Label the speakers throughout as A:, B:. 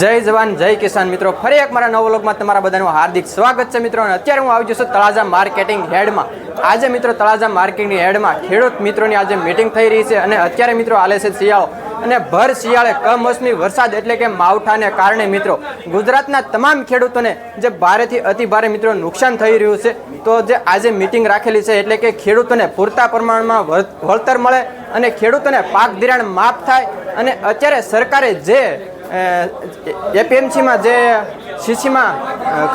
A: જય જવાન.
B: જય કિસાન મિત્રો. ફરી એક મારા નવા તમારા બધાનું હાર્દિક સ્વાગત છે મિત્રો. અને અત્યારે હું આવી છું તળાજા માર્કેટિંગ હેડમાં. આજે મિત્રો તળાજા માર્કેટિંગ હેડમાં ખેડૂત મિત્રોની આજે મિટિંગ થઈ રહી છે. અને અત્યારે મિત્રો હાલે છે શિયાળો. અને ભર શિયાળે કમોસમી વરસાદ એટલે કે માવઠાને કારણે મિત્રો, ગુજરાતના તમામ ખેડૂતોને જે ભારેથી અતિ ભારે મિત્રો નુકસાન થઈ રહ્યું છે, તો જે આજે મિટિંગ રાખેલી છે એટલે કે ખેડૂતોને પૂરતા પ્રમાણમાં વળ- વળતર મળે અને ખેડૂતોને પાક ધિરાણ માફ થાય અને અત્યારે સરકારે જે એપીએમસીમાં જે સીસીમાં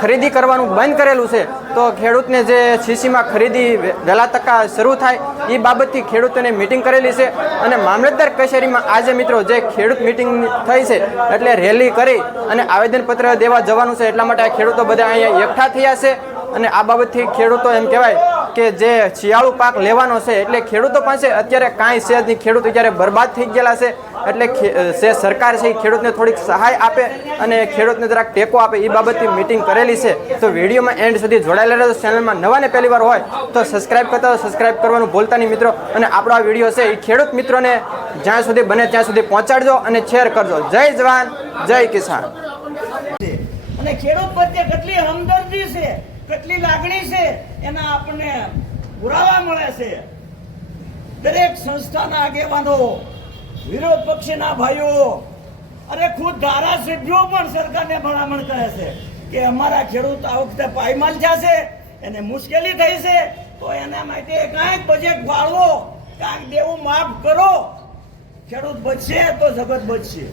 B: ખરીદી કરવાનું બંધ કરેલું છે, તો ખેડૂતને જે સીસીમાં ખરીદી વહેલા તકા શરૂ થાય એ બાબતથી ખેડૂતોને મિટિંગ કરેલી છે. અને મામલતદાર કચેરીમાં આજે મિત્રો જે ખેડૂત મિટિંગ થઈ છે, એટલે રેલી કરી અને આવેદનપત્ર દેવા જવાનું છે, એટલા માટે આ ખેડૂતો બધા અહીંયા એકઠા થયા છે. અને આ બાબતથી ખેડૂતો એમ કહેવાય કે જે શિયાળુ પાક લેવાનો છે, એટલે ખેડૂતો પાસે અત્યારે કાંઈ છે જ નહીં. ખેડૂત અત્યારે બરબાદ થઈ ગયેલા છે, એટલે જે સરકાર છે એ ખેડૂતને થોડીક સહાય આપે અને ખેડૂતને જરાક ટેકો આપે. એ બાબતથી મિટિંગ કરેલી છે. તો વિડીયોમાં એન્ડ સુધી જોડાયેલા રહેજો. ચેનલમાં નવા ને પહેલી વાર હોય તો સબસ્ક્રાઇબ કરતા સબસ્ક્રાઈબ કરવાનું ભૂલતા નહીં મિત્રો. અને આપણો આ વીડિયો છે એ ખેડૂત મિત્રોને જ્યાં સુધી બને ત્યાં સુધી પહોંચાડજો અને શેર કરજો. જય જવાન, જય કિસાન.
C: અને ખેડૂત પ્રત્યે કેટલી હમદર્દી છે. કેટલી લાગણી છે એના આપણને પુરાવા મળે છે. દરેક સંસ્થાના આગેવાનો, વિરોધ પક્ષના ભાઈઓ, અરે ખુદ ધારાસભ્યો પણ સરકારને ભલામણ કરે છે કે અમારા ખેડૂત આ વખતે પાયમાલ જશે એને મુશ્કેલી થઈ છે, તો એના માટે કાંઈક બજેટ ફાળવો કાંઈક દેવું માફ કરો. ખેડૂત બચશે તો જગત બચશે.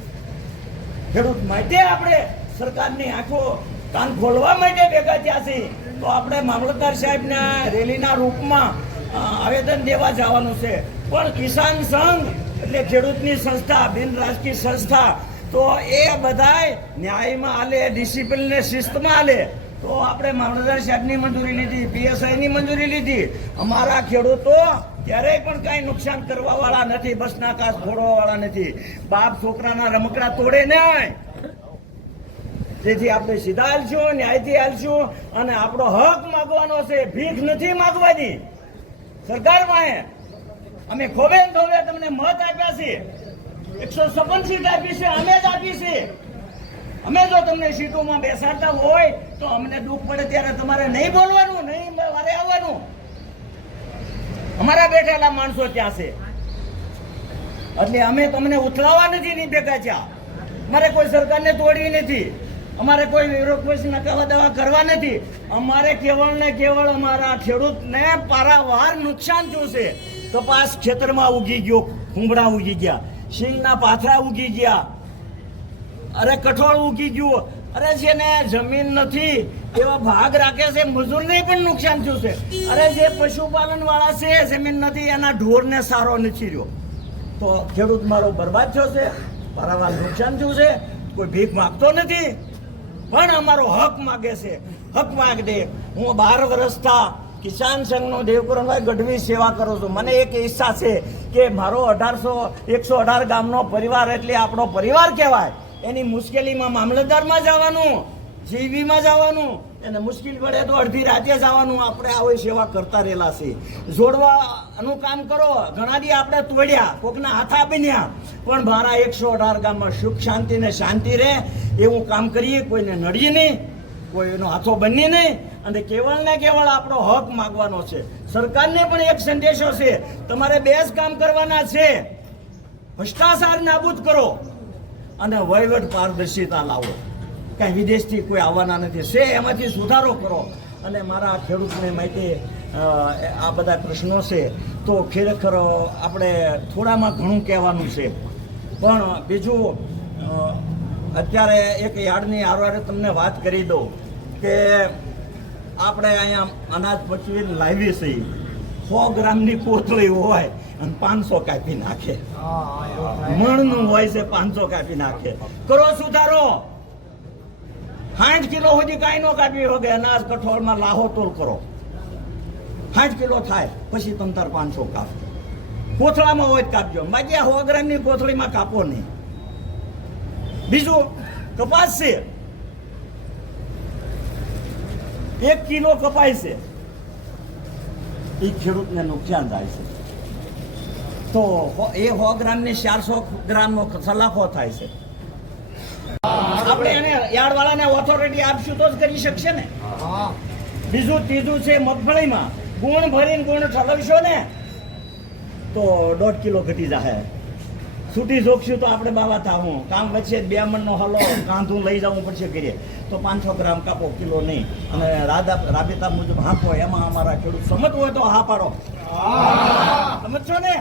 C: ખેડૂત માટે આપણે સરકારની આંખો કાન ખોલવા માટે ભેગા થયા છે. તો આપણે મામલતદાર સાહેબના રેલીના રૂપમાં આવેદન દેવા જવાનું છે. પણ કિસાન સંઘ એટલે ખેડૂતની સંસ્થા, બિન રાજકીય સંસ્થા, તો એ બધાય ન્યાયમાં આલે, ડિસિપ્લિનને શિસ્તમાં આલે. તો આપણે મામલતદાર સાહેબની મંજૂરી લીધી, પીએસઆઈની મંજૂરી લીધી. અમારા ખેડૂતો ક્યારેય પણ કાંઈ નુકસાન કરવાવાળા નથી, બસના કાચ ખોડવાવાળા નથી. બાપ, છોકરાના રમકડા તોડે નહીં તેથી આપણે સીધા હાલશું, ન્યાયથી હાલશું અને આપણો હક માગવાનો છે, ભીખ નથી માગવાની સરકાર પાસે અમે ખોબે ધોવે તમને મત આપ્યા છે એકસો છપ્પન સીટ આપી છે, અમે જ આપી છે. અમે જો તમને સીટોમાં બેસાડતા હોય તો અમને દુઃખ પડે ત્યારે તમારે નહીં બોલવાનું, નહીં વારે આવવાનું. અમારા બેઠેલા માણસો ત્યાં છે? એટલે અમે તમને ઉથલાવા નથી નહીં ભેગા થયા. મારે કોઈ સરકારને તોડવી નથી. અમારે કોઈ વિરોધ પક્ષના કવા દવા કરવા નથી. અમારે કેવળ ને કેવળ અમારા ખેડૂતને પારાવાર નુકસાન છે કપાસ ખેતરમાં ઉગી ગયો કુંબળા ઉગી ગયા સિંગના પાથરા ઉગી ગયા. અરે કઠોળ ઉગી ગયું. અરે જેને જમીન નથી. એવા ભાગ રાખે છે, મજૂરને પણ નુકસાન છે અરે જે પશુપાલન વાળા છે, જમીન નથી, એના ઢોરને સારો નથી રહ્યો. તો ખેડૂત મારો બરબાદ થયો છે પારાવાર નુકસાન થયું છે કોઈ ભીખ માગતો નથી. પણ અમારો હક માગે છે. હક માગ હું બાર વર્ષથી કિસાન સંઘનો દેવકરણભાઈ ગઢવી સેવા કરું છું. મને એક ઈચ્છા છે કે મારો અઢારસો, એકસો અઢાર ગામનો પરિવાર એટલે આપણો પરિવાર કહેવાય. એની મુશ્કેલીમાં મામલતદારમાં જવાનું જીવીમાં જવાનું એને મુશ્કેલ પડે તો અડધી રાતે જવાનું આપણે આવી સેવા કરતા રહેલા છે જોડવાનું કામ કરો. ઘણા દી આપણે તોડ્યા, કોકના હાથા બન્યા. પણ મારા એકસો અઢાર ગામમાં સુખ, શાંતિ ને શાંતિ રહે એવું કામ કરીએ. કોઈને નડીએ નહીં, કોઈનો હાથો બની નહીં. અને કેવળ ને કેવળ આપણો હક માગવાનો છે. સરકારને પણ એક સંદેશો છે, તમારે બે જ કામ કરવાના છે. ભ્રષ્ટાચાર નાબૂદ કરો અને વહીવટ પારદર્શિતા લાવો. કાંઈ વિદેશથી કોઈ આવવાના નથી. શે એમાંથી સુધારો કરો. અને મારા ખેડૂતને માટે આ બધા પ્રશ્નો છે તો ખરેખર આપણે થોડામાં ઘણું કહેવાનું છે. પણ બીજું અત્યારે એક યાર્ડની આરવારે તમને વાત કરી દઉં કે આપણે અહીંયા અનાજ પચવીને લાવી છે સો ગ્રામની કોથળી હોય અને પાંચસો કાપી નાખે. મણનું હોય છે પાંચસો કાપી નાખે. કરો સુધારો. સાઠ કિલો સુધી કાંઈ નો કાપી હોય અનાજ કઠોળમાં લાહો તોલ કરો. સાઠ કિલો થાય, પછી તંતર પાંચસો કાપો. કોથળામાં હોય કાપજો. બાકી સો ગ્રામની કોથળીમાં કાપો નહીં. બીજું, કપાસ છે. એક કિલો કપાય છે. એ ખેડૂતને નુકસાન થાય છે. તો એ સો ગ્રામની ચારસો ગ્રામનો સલાખો થાય છે. આપણે એને યાર્ડવાળાને ઓથોરિટી આપશું તો જ કરી શકશે ને. બીજું ત્રીજું છે મગફળીમાં. ગુણ ભરીને ગુણ ઠલવશો ને તો દોઢ કિલો ઘટી જાહે. છૂટી જોખશું તો આપણે બાવા થાવું કામ વચ્ચે બે મણનો હલો કાંધું લઈ જવું પડશે કરીએ તો પાંચસો ગ્રામ કાપો કિલો નહીં. અને રાધા રાબેતા મુજબ હાંકો એમાં અમારા ખેડૂત સમજવું હોય તો હા પાડો. સમજશો ને?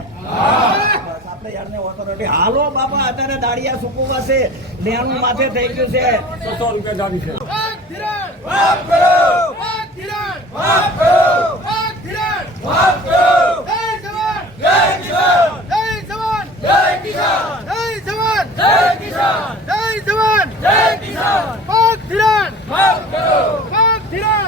C: આપણે યારને ઓથોરિટી હાલો બાપા અત્યારે દાડિયા સુકવવા છે. નેણું માથે થઈ ગયું છે. તો રૂપિયા જાવી છે.
A: વાઘ કરો. વાઘ કરો. વાઘ કરો. જય કિસાન. જય જવાન. જય કિસાન. જય જવાન. જય કિસાન. જય જવાન. જય કિસાન. વાઘ ધીરણ વાઘ કરો. પાક ધીરણ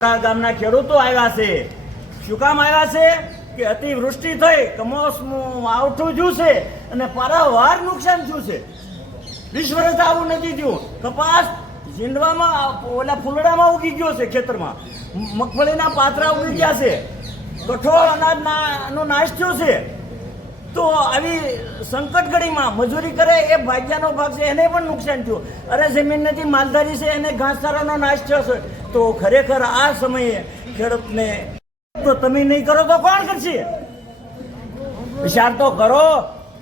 C: ગામના ખેડૂતો આવ્યા છે. શું કામ આવ્યા છે? કે અતિવૃષ્ટિ થઈ કમોસમું આવઠું જ્યું છે અને પારાવાર નુકસાન થયું છે. વીસ વર્ષ આવું નથી થયું. કપાસ ઝીંડવામાં ઓલા ફૂલડામાં ઉગી ગયો છે ખેતરમાં. મગફળીના પાત્રા ઉગી ગયા છે. કઠોળ અનાજનો નાશ થયો છે. તો આવી સંકટ ઘડીમાં મજૂરી કરે એ ભાગ્યાનો ભાગ છે, એને પણ નુકસાન થયું. અરે જમીન નથી માલધારી છે, એને ઘાસચારાનો નાશ થયો છે. તો ખરેખર આ સમયે ખેડૂતને તો તમે નહીં કરો તો કોણ કરશે? વિચાર તો કરો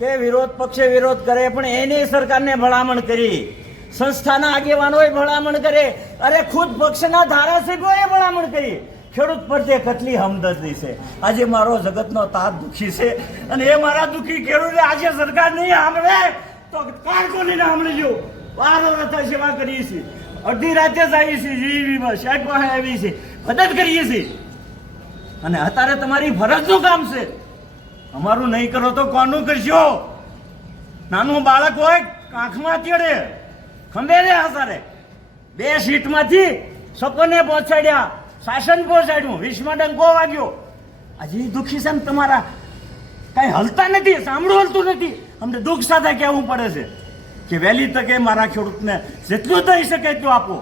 C: કે વિરોધ પક્ષે વિરોધ કરે, પણ એને સરકારને ભલામણ કરી. સંસ્થાના આગેવાનોએ ભલામણ કરે. અરે ખુદ પક્ષના ધારાસભ્યોએ ભલામણ કરી. ખેડૂત પ્રત્યે કેટલી હમદર્દી છે. આજે મારો જગતનો તાત દુખી છે અને એ મારા દુખી ખેડૂતે આજે સરકાર નહીં સાંભળે તો કોણ કોની સાંભળી જો બાર વર્ષ સેવા કરીએ છીએ. અડધી રાતે જ આવીએ છીએ જીવીમાં સાહેબ પાસે આવીએ છીએ મદદ કરીએ છીએ. અને અત્યારે તમારી ફરજનું કામ છે. અમારું નહીં કરો તો કોનું કરશો? નાનું બાળક હોય, કાંખમાં ચડે. ખંભે રે હસારે બે સીટમાંથી સપને પહોંચાડ્યા, શાસન પહોંચાડ્યું વિશ્વમાં ડંકો વાગ્યો. ઈ દુઃખી છે ને તમારા. કઈ હલતા નથી, સાંભળું હલતું નથી. અમને દુઃખ સાથે કહેવું પડે છે. કે વહેલી તકે મારા ખેડૂતને જેટલું થઈ શકે એટલું આપો.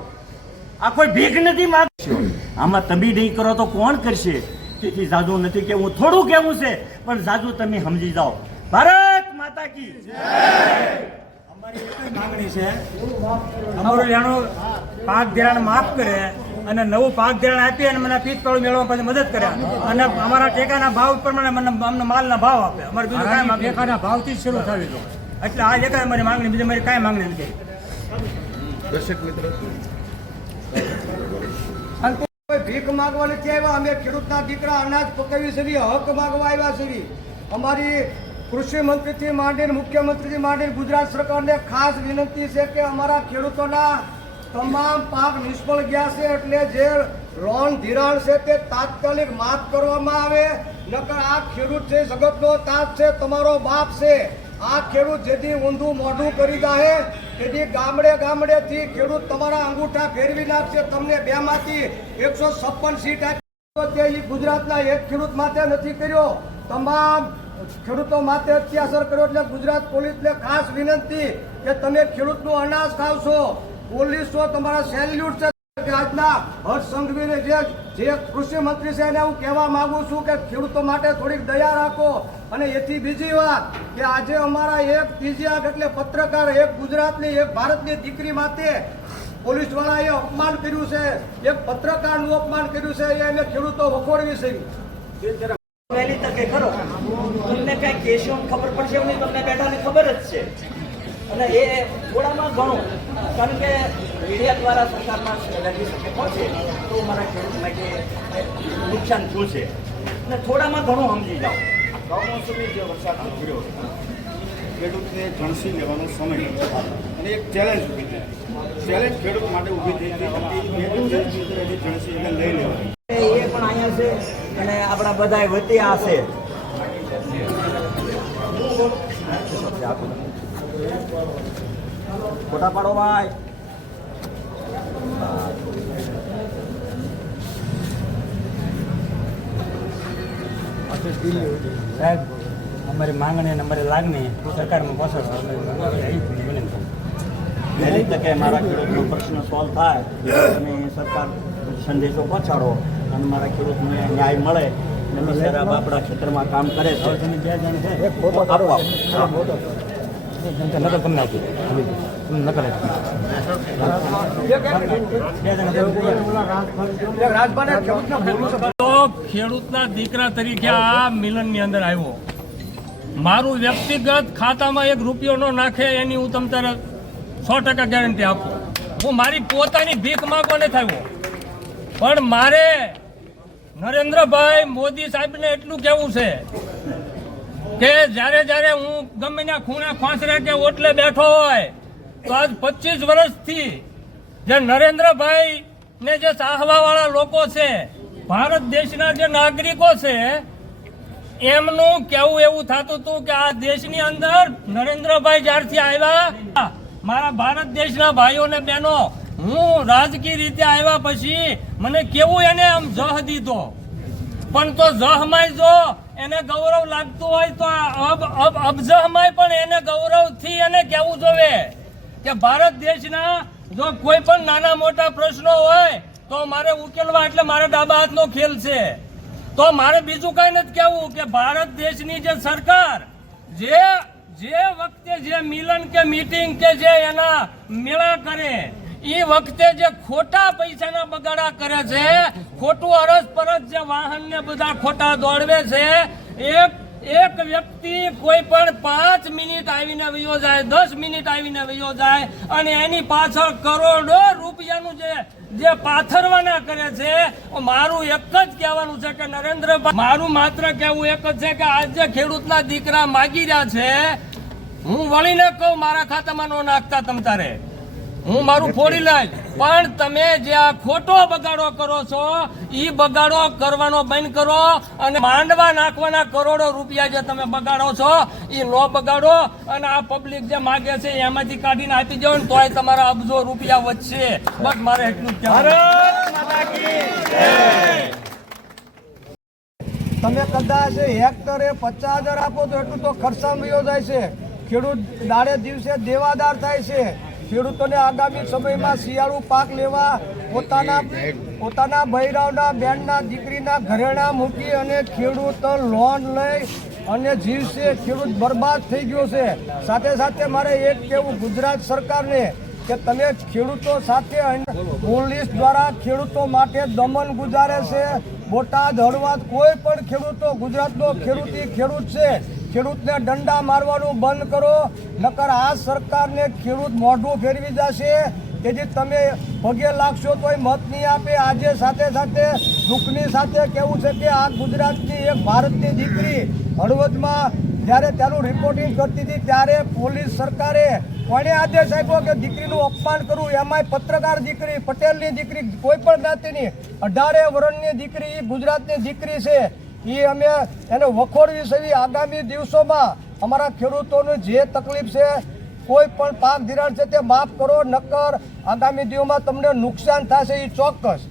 C: આ કોઈ ભીખ નથી માગશો આમાં તમે નહીં કરો તો કોણ કરશે? તેથી જાદુ નથી કેવું થોડું કેવું છે પણ જાદુ તમે સમજી જાઓ. ભારત માતા કી
D: માંગણી છે. અમારું જાણો પાક ધિરાણ માફ કરે અને નવું પાક ધિરાણ આપી અને મને પીત પાડું મેળવવા પછી મદદ કરે. અને અમારા ટેકાના ભાવ પ્રમાણે મને અમને માલના ભાવ આપે. અમારે બીજું ટેકાના ભાવથી જ શરૂ થવી જોઈએ એટલે આ લેખા મારી અમારી માંગણી બીજી મારી કાંઈ માંગણી નથી.
A: કોઈ ભીખ માંગવા નથી આવ્યા. અમે ખેડૂતના દીકરા અનાજ પકાવી છે હક માંગવા આવ્યા છે અમારી કૃષિ મંત્રીથી માંડીને મુખ્યમંત્રીથી માંડીને ગુજરાત સરકારને ખાસ વિનંતી છે કે અમારા ખેડૂતોના તમામ પાક નિષ્ફળ ગયા છે. એટલે જે લોન ધિરાણ છે તે તાત્કાલિક માફ કરવામાં આવે. નકર આ ખેડૂત છે જગતનો તાજ છે તમારો બાપ છે. આ ખેડૂત જેથી ઊંધું મોઢું કરી દાહે, તેથી ગામડે ગામડેથી ખેડૂત તમારા અંગૂઠા ફેરવી નાખશે, તમને બે માંથી એકસો છપ્પન સીટ આપી તે ગુજરાતના એક ખેડૂત માટે નથી કર્યો. તમામ ખેડૂતો માટે અત્યાચાર કર્યો એટલે ગુજરાત પોલીસને ખાસ વિનંતી કે તમે ખેડૂતનું અનાજ ખાવશો. પોલીસો તમારા સેલ્યુટ છે. આજના હર્ષ સંઘવીને જે જે કૃષિ મંત્રી છે એને હું કહેવા માંગુ છું કે ખેડૂતો માટે થોડીક દયા રાખો. અને એથી બીજી વાત કે આજે અમારા એક ત્રીજી આંખ એટલે પત્રકાર, એક ગુજરાતની, એક ભારતની દીકરી માટે પોલીસ વાળાએ અપમાન કર્યું છે. એક પત્રકારનું અપમાન કર્યું છે, એ અમે ખેડૂતો વખોડવી છે.
C: વહેલી તકે ખરો. તમને કઈ કેસો ખબર પડશે તમને બેઠાને ખબર જ અને એ થોડામાં ઘણું કારણ કે મીડિયા દ્વારા સરકારમાં લગી શકે પહોંચે તો મારા ખેડૂત માટે નુકસાન છે? અને થોડામાં ઘણું સમજી જાઓ. કમોસમી જે વરસાદ થયો
E: ખેડૂતને જણસી લેવાનો સમય અને એક ચેલેન્જ ઊભી થઈ. ચેલેન્જ ખેડૂત માટે ઊભી થઈ હતી એની જણસી એને લઈ લેવાની.
C: એ પણ અહીંયા છે અને આપણા બધા વતી આ છે. ફોટા પાડો ભાઈ.
D: સાહેબ અમારી માંગણી અને અમારી લાગણી સરકારમાં પાછળ
C: વહેલી તકે મારા ખેડૂતનો પ્રશ્ન સોલ્વ થાય તમે સરકાર સંદેશો પહોંચાડો અને મારા ખેડૂતને ન્યાય મળે. અને બિચારા આપણા ક્ષેત્રમાં કામ કરે છે.
F: ખેડૂતના દીકરા તરીકે આ મિલનની અંદર આવ્યો. મારું વ્યક્તિગત ખાતામાં એક રૂપિયો ન નાખે એની હું તમ તારે સો ટકા ગેરંટી આપું. હું મારી પોતાની ભીખ માંગવા નથી આવ્યો. પણ મારે નરેન્દ્રભાઈ મોદી સાહેબને એટલું કહેવું છે કે જ્યારે જ્યારે હું ગમે ત્યાં ખૂણા ખોસરે કે ઓટલે બેઠો હોય, તો આજ પચીસ વર્ષથી જે નરેન્દ્રભાઈ ને જે સાહવાવાળા લોકો છે, ભારત દેશના જે નાગરિકો છે, એમનું કેવું એવું થતું હતું કે આ દેશની અંદર નરેન્દ્રભાઈ જ્યારથી આવ્યા, મારા ભારત દેશના ભાઈઓ ને બહેનો, હું રાજકીય રીતે આવ્યા પછી મને કેવું એને આમ જહ દીધો? પણ તો જહમાય જો, એને ગૌરવ લાગતું હોય તો અબ અબ, અબજહમાય પણ એને ગૌરવથી એને કહેવું જોવે. કે ભારત દેશના જો કોઈ પણ નાના મોટા પ્રશ્નો હોય, તો મારે ઉકેલવા એટલે મારા ડાબા હાથનો ખેલ છે. તો મારે બીજું કઈ નથી કહેવું કે ભારત દેશની જે સરકાર, જે જે વખતે જે મિલન કે મીટિંગ કે જે એના મેળા કરે એ વખતે જે ખોટા પૈસાના બગાડા કરે છે, ખોટું અરસ પરસ જે વાહનને બધા ખોટા દોડવે છે, એક એક વ્યક્તિ કોઈ પણ પાંચ મિનિટ આવીને વયો જાય, દસ મિનિટ આવીને વયો જાય અને એની પાછળ કરોડો રૂપિયાનું જે જે પાથરવાના કરે છે મારું એક જ કહેવાનું છે કે નરેન્દ્રભાઈ મારું માત્ર કહેવું એક જ છે કે આજે ખેડૂતના દીકરા માગી રહ્યા છે, હું વળીને કહું, મારા ખાતામાં નો નાખતા તમ તારે. હું મારું ફોડી લઈશ પણ તમે જે આ ખોટો બગાડો કરો છો એ બગાડો કરવાનો બંધ કરો અને માંડવા નાખવાના કરોડો રૂપિયા જે તમે બગાડો છો એ નો બગાડો અને આ પબ્લિક જે માગે છે એમાંથી કાઢીને આપી દો ને તોય તમારા અબજો રૂપિયા વધશે. બસ મારે એટલું કહેવાનું.
A: તમે કદાચ હેક્ટરે પચાસ હજાર આપો તો એટલું તો ખર્ચામાં જાય છે. ખેડૂત દાડે દિવસે દેવાદાર થાય છે. ખેડૂતોને આગામી સમયમાં શિયાળુ પાક લેવા પોતાના પોતાના ભૈરવના બેનના દીકરીના ઘરેણા મૂકી અને ખેડૂતો લોન લઈ અને જીવશે. ખેડૂત બરબાદ થઈ ગયો છે. સાથે સાથે મારે એક કહેવું ગુજરાત સરકારને કે તમે ખેડૂતો સાથે પોલીસ દ્વારા ખેડૂતો માટે દમન ગુજારે છે. બોટાદ હળવદ કોઈ પણ ખેડૂતો ગુજરાતનો ખેડૂત ખેડૂત છે. ખેડૂતને દંડા મારવાનું બંધ કરો, નકર આ સરકારને ખેડૂત મોઢું ફેરવી જશે. તેથી તમે પગે લાગશો તોય મત નહીં આપે. આજે સાથે સાથે દુઃખની સાથે કેવું છે કે આ ગુજરાતની એક ભારતની દીકરી હળવદમાં જ્યારે તેનું રિપોર્ટિંગ કરતી હતી, ત્યારે પોલીસ સરકારે કોણે આદેશ આપ્યો કે દીકરીનું અપમાન કરવું? એમાંય પત્રકાર દીકરી, પટેલની દીકરી કોઈ પણ જ્ઞાતિની અઢારે વર્ષની દીકરી, ગુજરાતની દીકરી છે. એ અમે એને વખોડવી છે આગામી દિવસોમાં અમારા ખેડૂતોની જે તકલીફ છે, કોઈ પણ પાક ધિરાણ છે તે માફ કરો નક્કર આગામી દિવસમાં તમને નુકસાન થશે એ ચોક્કસ.